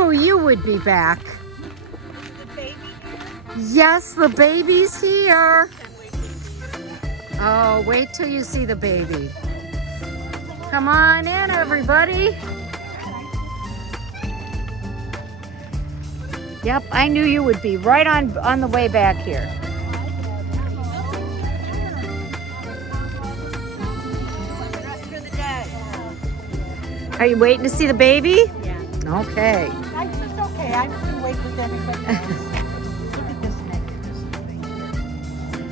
knew you would be back. Yes, the baby's here. Oh, wait till you see the baby. Come on in, everybody. Yep, I knew you would be right on the way back here. Are you waiting to see the baby? Yeah. Okay. It's okay. I can wait with everybody else. Look at this neck.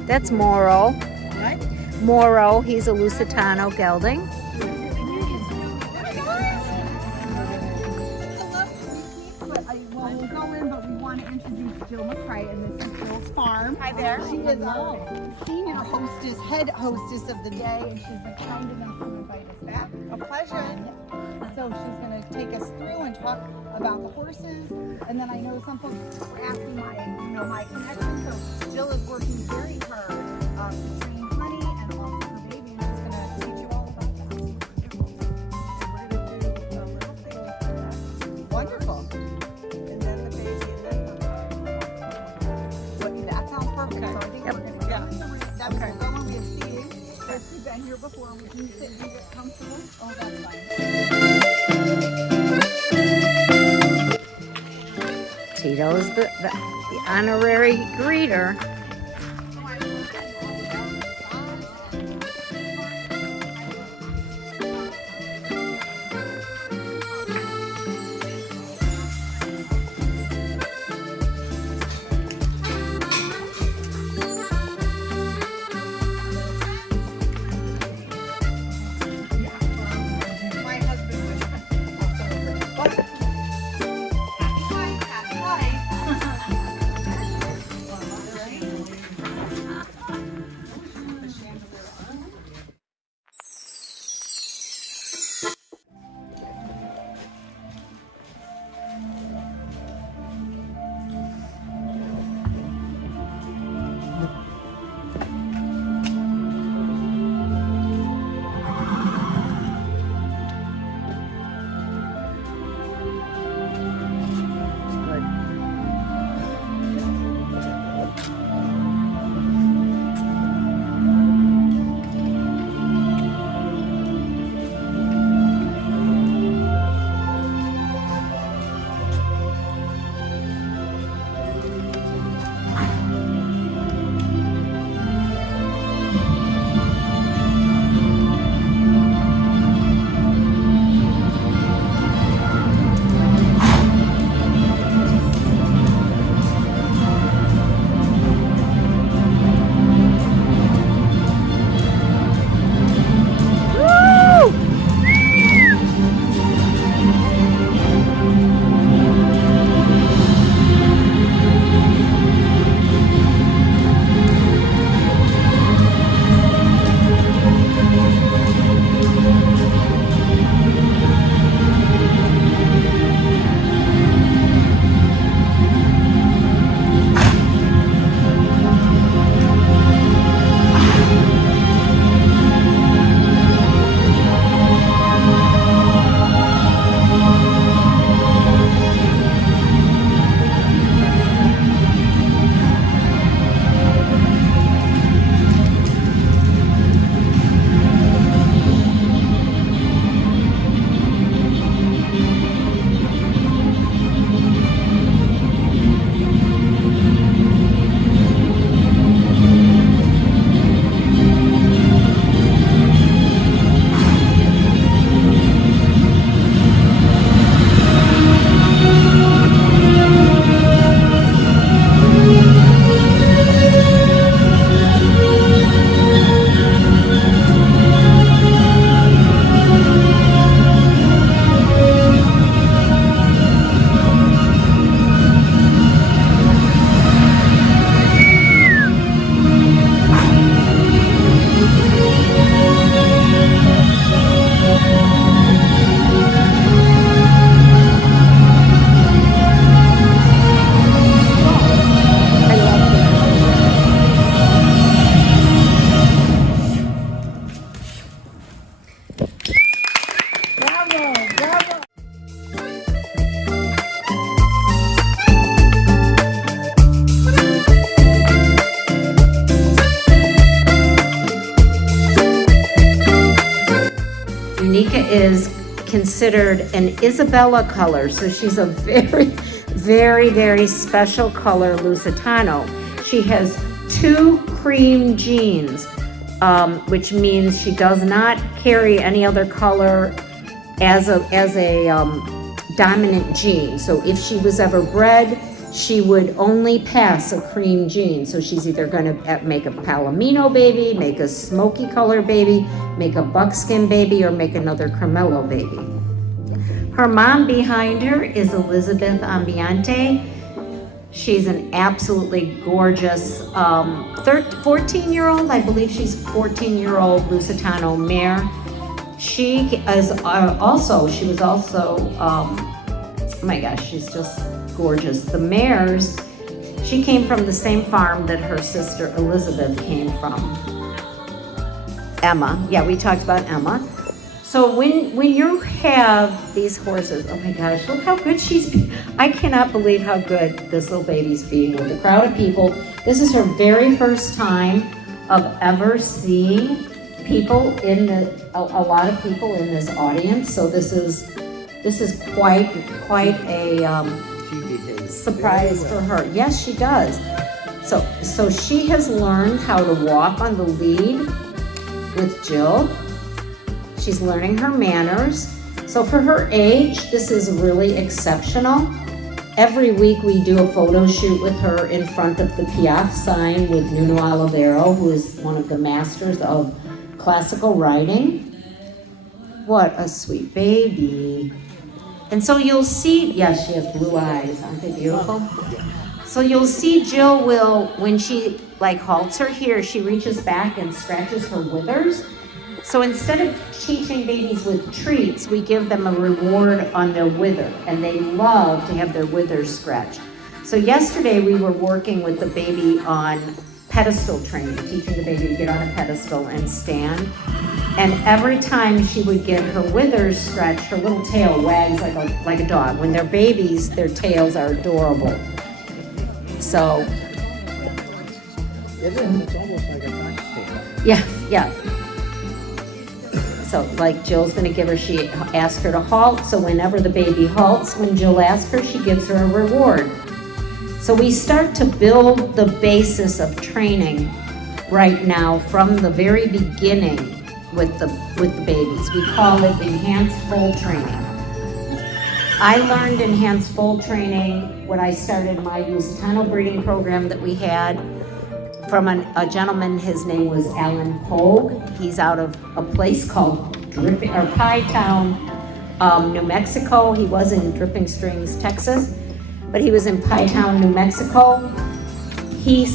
That's Moro. What? Moro, he's a Lusitano gelding. We'll go in, but we want to introduce Jill McCrae, and this is Jill's farm. Hi there. She is our senior hostess, head hostess of the day, and she's been kind enough to invite us back. A pleasure. So she's going to take us through and talk about the horses, and then I know some folks were asking my connection. So Jill is working very hard to train Honey and also her baby, and she's going to teach you all about that. We're going to do a little thing with that. Wonderful. And then the baby, and then that sounds perfect. So I think we're going to get in the room. That was the one we have seated. We've been here before. We can sit and get comfortable. Oh, that's fine. Tito's the honorary greeter. My husband was also happy wife. Unica is considered an Isabella color, so she's a very, very, very special color Lusitano. She has 2 cream genes, which means she does not carry any other color as a dominant gene. So if she was ever bred, she would only pass a cream gene. So she's either going to make a Palomino baby, make a smoky color baby, make a buckskin baby, or make another Cremello baby. Her mom behind her is Elizabeth Ambiente. She's an absolutely gorgeous 14-year-old, I believe she's 14-year-old Lusitano mare. She was also, oh my gosh, she's just gorgeous. The mares, she came from the same farm that her sister Elizabeth came from. Emma, yeah, we talked about Emma. So when you have these horses, oh my gosh, look how good she's being. I cannot believe how good this little baby's being with a crowd of people. This is her very first time of ever seeing people in a lot of people in this audience. So this is quite a surprise for her. Yes, she does. So she has learned how to walk on the lead with Jill. She's learning her manners. So for her age, this is really exceptional. Every week we do a photo shoot with her in front of the Piaf sign with Nuno Oliveira, who is one of the masters of classical riding. What a sweet baby. And so you'll see, yes, she has blue eyes, aren't they beautiful? So you'll see Jill will, when she halts her here, she reaches back and scratches her withers. So instead of teaching babies with treats, we give them a reward on their wither, and they love to have their withers scratched. So yesterday we were working with the baby on pedestal training, teaching the baby to get on a pedestal and stand. And every time she would get her withers scratched, her little tail wags like a dog. When they're babies, their tails are adorable. So. It is, it's almost like a fox tail. Yeah. So like Jill's gonna give her, she asked her to halt, so whenever the baby halts, when Jill asks her, she gives her a reward. So we start to build the basis of training right now from the very beginning with the babies. We call it enhanced foal training. I learned enhanced foal training when I started my Lusitano breeding program that we had from a gentleman. His name was Alan Pogue. He's out of a place called Pie Town, New Mexico. He was in Dripping Springs, Texas, but he was in Pie Town, New Mexico. He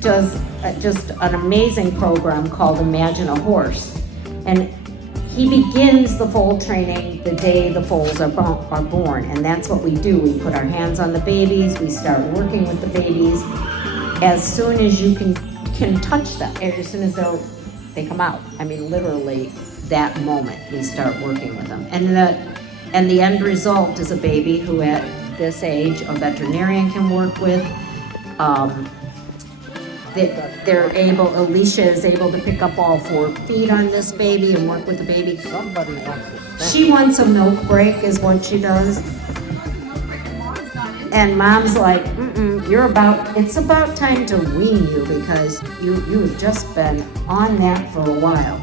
does just an amazing program called Imagine a Horse. And he begins the foal training the day the foals are born. And that's what we do. We put our hands on the babies. We start working with the babies. As soon as you can touch them, as soon as they come out. I mean, literally that moment we start working with them. And the end result is a baby who at this age a veterinarian can work with. Alicia is able to pick up all 4 feet on this baby and work with the baby. Somebody wants to She wants a milk break is what she does. And mom's like, it's about time to wean you because you've just been on that for a while.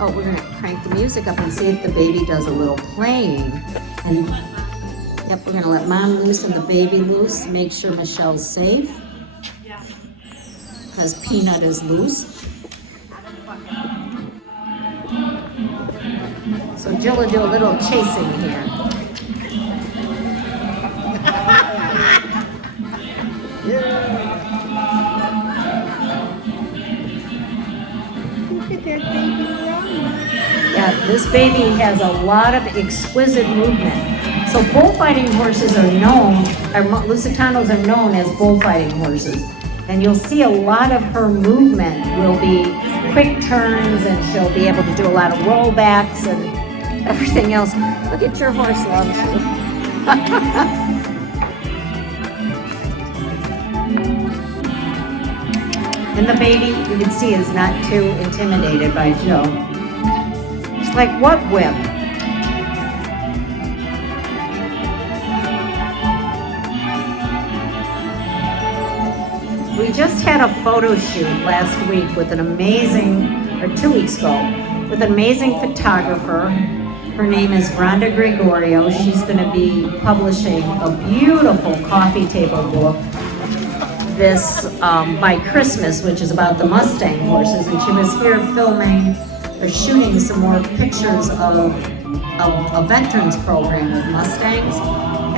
Oh, we're gonna crank the music up and see if the baby does a little playing. And yep, we're gonna let mom loose and the baby loose, make sure Michelle's safe. Because Peanut is loose. So Jill will do a little chasing here. Yeah, this baby has a lot of exquisite movement. So bullfighting horses are known, Lusitanos are known as bullfighting horses. And you'll see a lot of her movement will be quick turns, and she'll be able to do a lot of rollbacks and everything else. Look at your horse, loves you. And the baby, you can see, is not too intimidated by Joe. She's like, what whip? We just had a photo shoot last week with an amazing, or 2 weeks ago, with an amazing photographer. Her name is Rhonda Gregorio. She's going to be publishing a beautiful coffee table book this by Christmas, which is about the Mustang horses. And she was here filming or shooting some more pictures of a veterans program with Mustangs.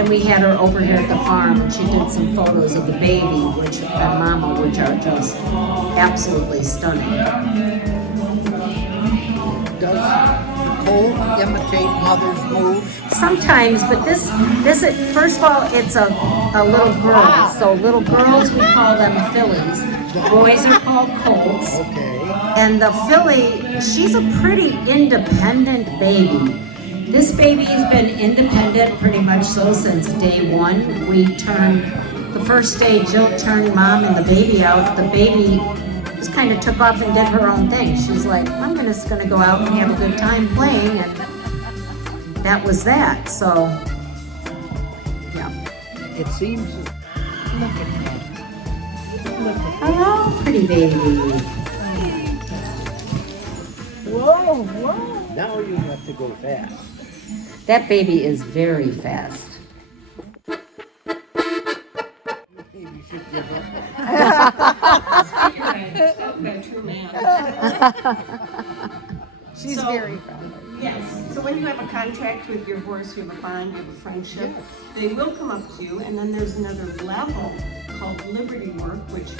And we had her over here at the farm, and she did some photos of the baby, which and mama, which are just absolutely stunning. Does Nicole imitate mother's moves? Sometimes, but this first of all, it's a little girl. So little girls, we call them fillies. Boys are called colts. Okay. And the filly, she's a pretty independent baby. This baby's been independent pretty much so since day one. The first day Jill turned mom and the baby out, the baby just kind of took off and did her own thing. She's like, I'm just gonna go out and have a good time playing, and that was that. So, yeah. It seems. Look at that. Look at Hello, pretty baby. Whoa, whoa. that. Now you have to go fast. That baby is very fast. You should give up. She's So- very friendly. Yes, so when you have a contract with your horse, you have a bond, you have a friendship, they will come up to you, and then there's another level called Liberty Work, which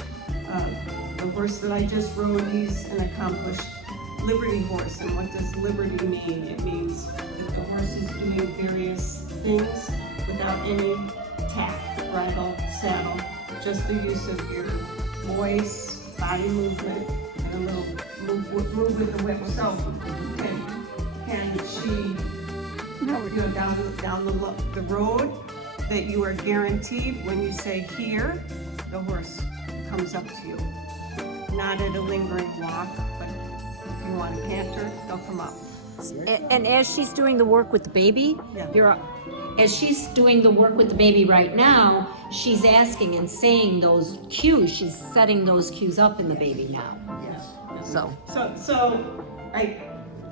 the horse that I just rode, he's an accomplished Liberty horse. And what does Liberty mean? It means that the horse is doing various things without any tack, bridle, saddle, just the use of your voice, body movement, and a little move with the whip. So, can she, down the road, that you are guaranteed when you say here, the horse comes up to you. Not at a lingering walk, but if you want a canter, they'll come up. And as she's doing the work with the baby, Yeah. as she's doing the work with the baby right now, she's asking and saying those cues. She's setting those cues up in the baby now. Yes. So,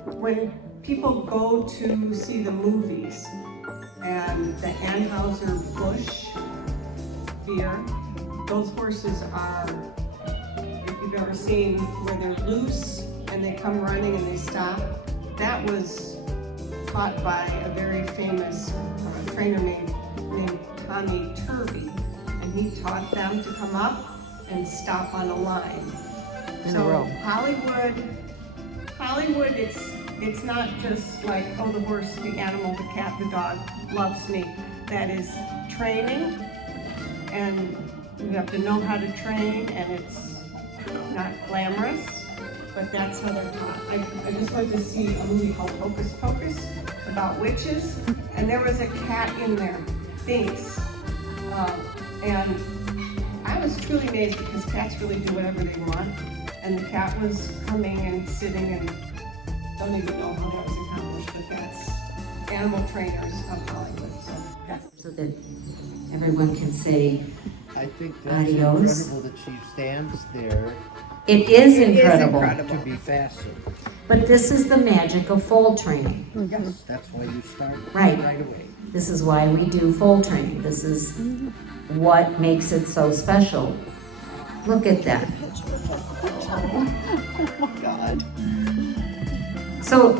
When people go to see the movies and the Anheuser-Busch beer, those horses are, if you've ever seen where they're loose and they come running and they stop, that was taught by a very famous trainer named Tommy Turvey, and he taught them to come up and stop on a line. In a row. Hollywood, it's not just like, oh, the horse, the animal, the cat, the dog loves me. That is training, and you have to know how to train, and it's not glamorous, but that's how they're taught. I just went to see a movie called Hocus Pocus about witches, and there was a cat in there, Binks, and I was truly amazed because cats really do whatever they want, and the cat was coming and sitting, and don't even know how that was accomplished, but that's animal trainers of Hollywood, so that everyone can say, I think that's Adios. incredible that she stands there it is incredible. to be faster. But this is the magic of foal training. Yes, that's why you start Right. away. This is why we do foal training. This is what makes it so special. Look at that. Oh my God. So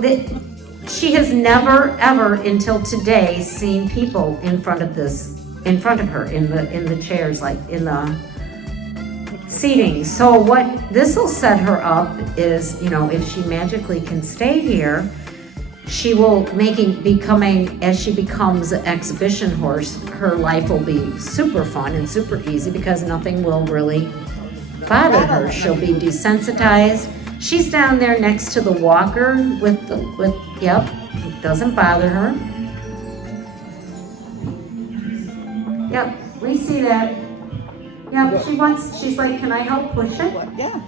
she has never, ever until today seen people in front of her, in the chairs, like in the seating. So what this will set her up is, if she magically can stay here, she will as she becomes an exhibition horse, her life will be super fun and super easy because nothing will really bother her. She'll be desensitized. She's down there next to the walker it doesn't bother her. Yep, we see that. Yeah, she's like, can I help push it? Yeah.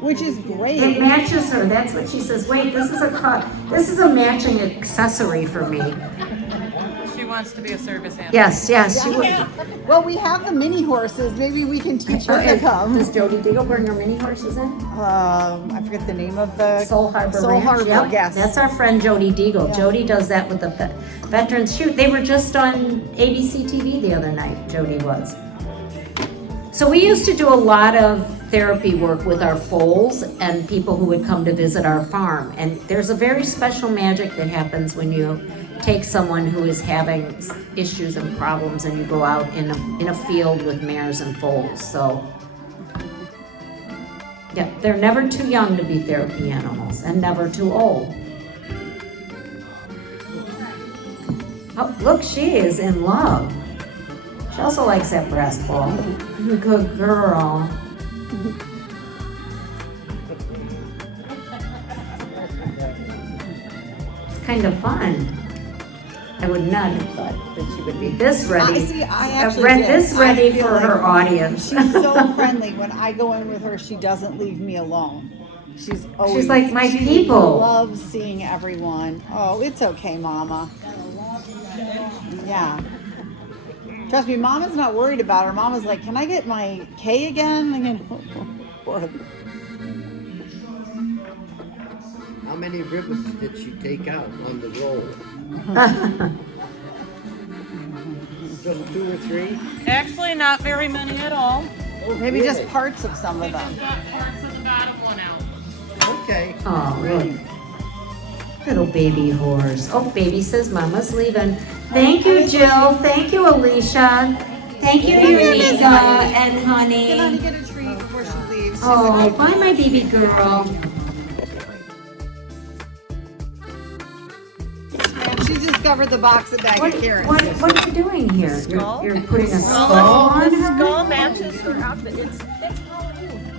Which is great. It matches her. That's what she says. Wait, this is a matching accessory for me. She wants to be a service animal. Yes, she would. Well, we have the mini horses. Maybe we can teach her to come. Does Jody Deagle bring her mini horses in? I forget the name of the Soul Harbor Soul Ranch. Harbor, Yep. yes. That's our friend Jody Deagle. Yeah. Jody does that with the veterans. Shoot, they were just on ABC TV the other night. Jody was. So we used to do a lot of therapy work with our foals and people who would come to visit our farm. And there's a very special magic that happens when you take someone who is having issues and problems and you go out in a field with mares and foals. So, yeah, they're never too young to be therapy animals and never too old. Oh, look, she is in love. She also likes that breast ball. Good girl. It's kind of fun. I would not have thought that she would be this ready. I actually read did. this I ready feel for like her audience. She's so friendly. When I go in with her, she doesn't leave me alone. She's always. She's like my she people. Loves seeing everyone. Oh, it's okay, Mama. Yeah. Trust me, Mama's not worried about her. Mama's like, can I get my K again? How many rivets did she take out on the roll? Just 2 or 3? Actually, not very many at all. Oh, Maybe really? just parts of some of them. Got parts of the bottom one out. Okay. Oh, look. Little baby horse. Oh, baby says Mama's leaving. Thank you, Jill. Thank you, Alicia. Thank you, Unica and Can Honey. Honey get a treat before she leaves? She's Oh, like, bye, my baby girl. she discovered the box of bag What, of carrots. what are you doing here? Skull? You're putting a skull on The her? skull matches her outfit. It's Halloween.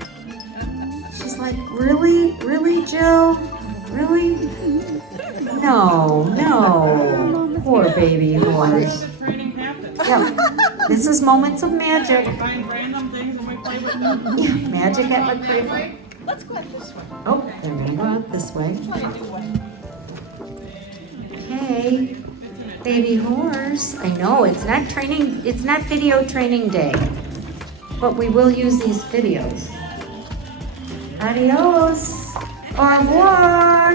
She's like, really? Really, Jill? Really? No. Poor baby horse. The training happens. Yeah. This is moments of magic. Find random things and we play with them. Yeah, magic at McCrae Farm. Let's go this way. Oh, they're gonna go out this way. Okay, baby horse. I know, it's not training, it's not video training day, but we will use these videos. Adios. Au revoir.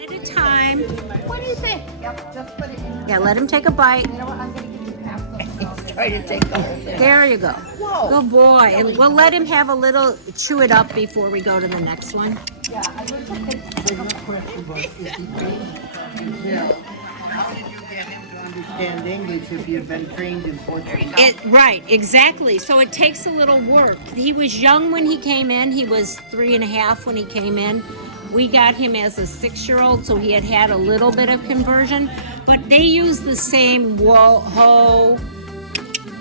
At a time. What do you think? Yep, just put it in. Yeah, let him take a bite. You know what? I'm gonna give you half the Try to take the whole thing. There you go. Whoa. Good boy. And we'll let him have a little, chew it up before we go to the next one. Yeah, I would Yeah. How did you get him to understand English if he had been trained in Portuguese? Right, exactly. So it takes a little work. He was young when he came in. He was 3.5 when he came in. We got him as a 6-year-old, so he had a little bit of conversion. But they use the same ho,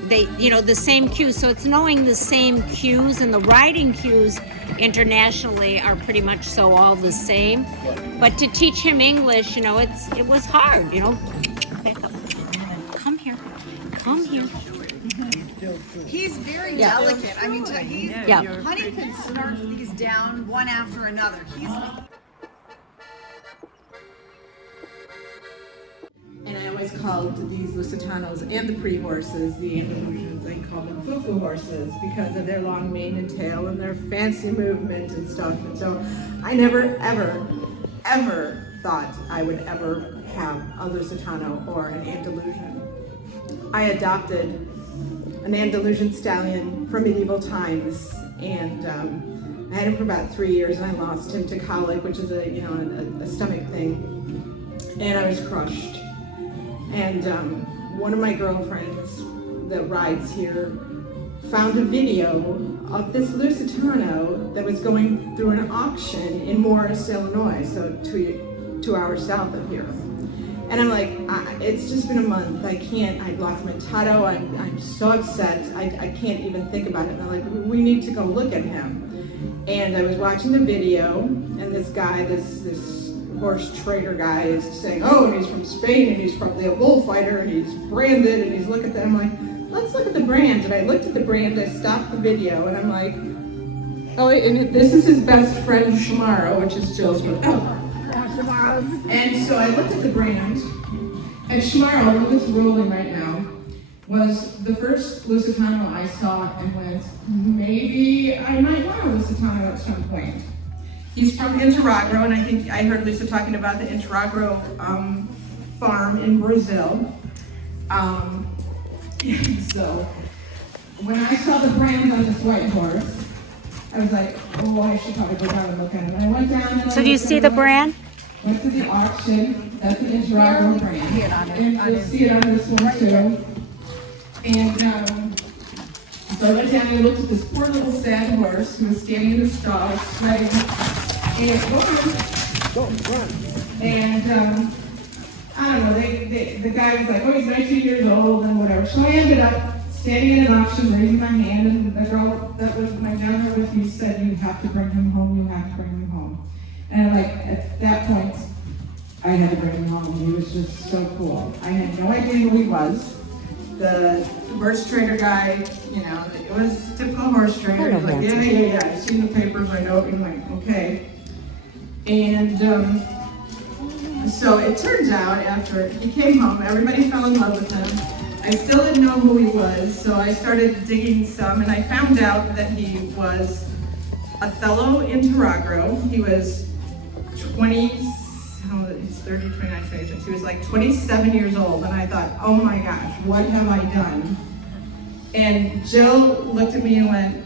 the same cues. So it's knowing the same cues, and the writing cues internationally are pretty much so all the same. But to teach him English, it was hard. Back up. Come here. He's very Yeah. delicate. I mean, he's, Yeah. Honey can snarf these down one after another. And I always called these Lusitanos and the pre-horses, the Andalusians, I call them foo-foo horses because of their long mane and tail and their fancy movement and stuff. And so I never, ever thought I would ever have a Lusitano or an Andalusian. I adopted an Andalusian stallion from medieval times, and I had him for about 3 years, and I lost him to colic, which is a stomach thing, and I was crushed. And one of my girlfriends that rides here found a video of this Lusitano that was going through an auction in Morris, Illinois, so 2 hours south of here. And I'm like, it's just been a month. I lost my Tato. I'm so upset. I can't even think about it. And I'm like, we need to go look at him. And I was watching the video, and this guy, this horse trader guy is saying, oh, and he's from Spain, and he's probably a bullfighter, and he's branded, and he's looking at that. I'm like, let's look at the brand. And I looked at the brand, I stopped the video, and I'm like, oh, and this is his best friend, Shamara, which is Jill's one. And so I looked at the brand, and Shamara, who is ruling right now, was the first Lusitano I saw and went, maybe I might want a Lusitano at some point. He's from Interagro, and I think I heard Lisa talking about the Interagro farm in Brazil. So when I saw the brand on this white horse, I was like, oh, I should probably go down and look at him. And I went down and So do you see the brand? went to the auction. That's the Interagro brand. And you'll see it on this one too. And so I went down and looked at this poor little sad horse who was standing in the stall, sweating. And I don't know, the guy was like, oh, he's 19 years old and whatever. So I ended up standing in an auction, raising my hand, and the girl that was my daughter with me said, you have to bring him home, you have to bring him home. And like, at that point, I had to bring him home. He was just so cool. I had no idea who he was. The horse trader guy, you know, it was typical horse trader. He was like, yeah, I've seen the papers, I know. And I'm like, okay. And so it turns out after he came home, everybody fell in love with him. I still didn't know who he was, so I started digging some, and I found out that he was Othello Interagro. He was 30, 29, 26. He was like 27 years old, and I thought, oh my gosh, what have I done? And Jill looked at me and went,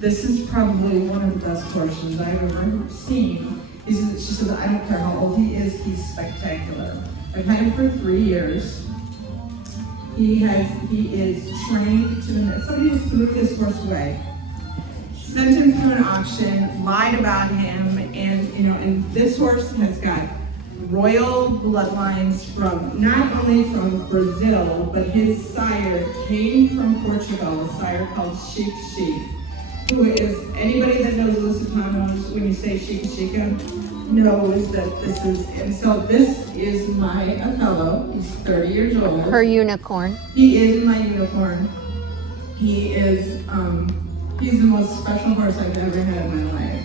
this is probably one of the best horses I've ever seen. She said, I don't care how old he is, he's spectacular. I've had him for 3 years. He is trained to the minute. Somebody just threw this horse away. Sent him through an auction, lied about him, and this horse has got royal bloodlines from, not only from Brazil, but his sire came from Portugal, a sire called Chic Chic, who is, anybody that knows Lusitanos, when you say Chica Chica, knows that this is, and so this is my Othello. He's 30 years old. Her unicorn. He is my unicorn. He is, he's the most special horse I've ever had in my life.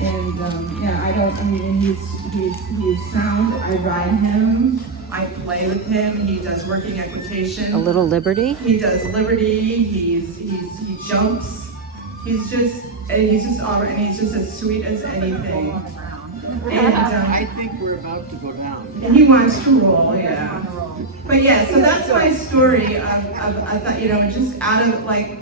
And he's sound. I ride him. I play with him. He does working equitation. A little Liberty. He does Liberty. He jumps. He's just all right, and he's just as sweet as anything. And I think we're about to go down. and he wants to roll, yeah. But yeah, so that's my story. I thought, just out of like,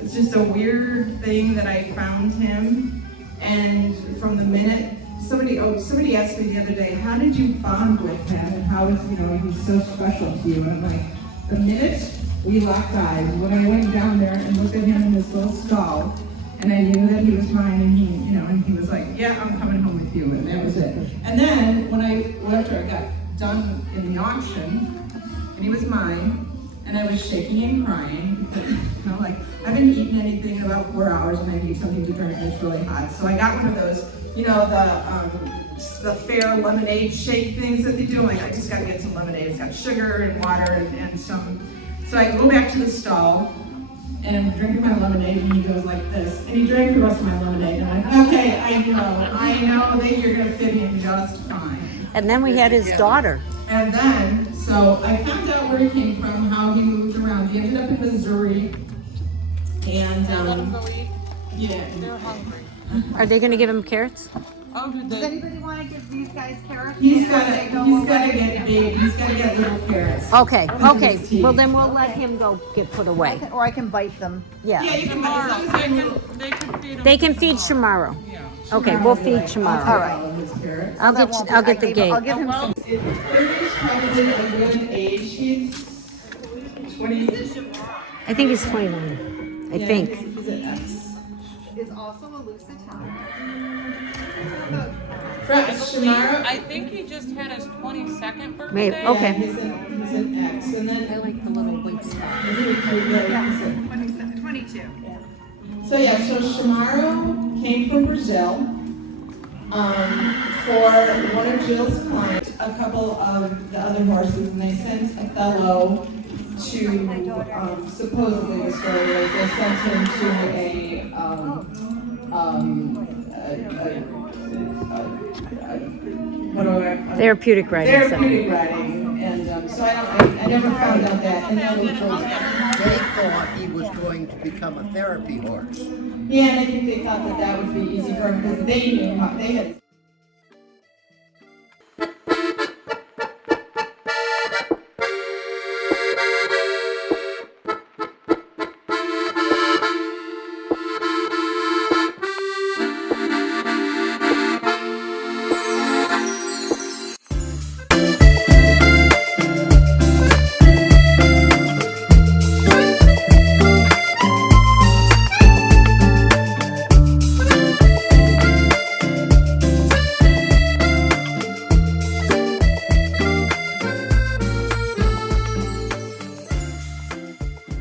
it's just a weird thing that I found him. And from the minute, somebody asked me the other day, how did you bond with him? And how is, he's so special to you? And I'm like, the minute we locked eyes, when I went down there and looked at him in this little stall, and I knew that he was mine, and he was like, yeah, I'm coming home with you, and that was it. And then after I got done in the auction, and he was mine, and I was shaking and crying because, I haven't eaten anything in about 4 hours, and I need something to drink, and it's really hot. So I got one of those, the fair lemonade shake things that they do. I'm like, I just gotta get some lemonade. It's got sugar and water and some. So I go back to the stall, and I'm drinking my lemonade, and he goes like this, and he drank the rest of my lemonade, and I'm like, okay, I know that you're gonna fit in just fine. And then we had his daughter. And then, so I found out where he came from, how he moved around. He ended up in Missouri, and yeah. They're hungry. Are they going to give him carrots? Oh, Does anybody want to give these guys carrots? He's gotta get little carrots. Okay, okay. his teeth. Well, then we'll let him go get put away. Or I can bite them. Yeah. Yeah, you can Tomorrow, buy they can feed them. They can feed Shamaro. Yeah. Okay, we'll feed Shamaro. All right. I'll get the I'll gate. give him some. It's probably a good age. He's 20. I think he's 21. I think. He's an X. Is also a Lusitano. Shamara. I think he just had his 22nd birthday. Maybe, okay. He's an X. And then I like the little white spot. 22. So Shamaro came from Brazil for one of Jill's clients, a couple of the other horses, and they sent Othello supposedly the story was they sent him to Therapeutic writing center. therapeutic writing, and so I never found out that. And that was They thought he was going to become a therapy horse. yeah, and I think they thought that would be easy for him because they knew how they had.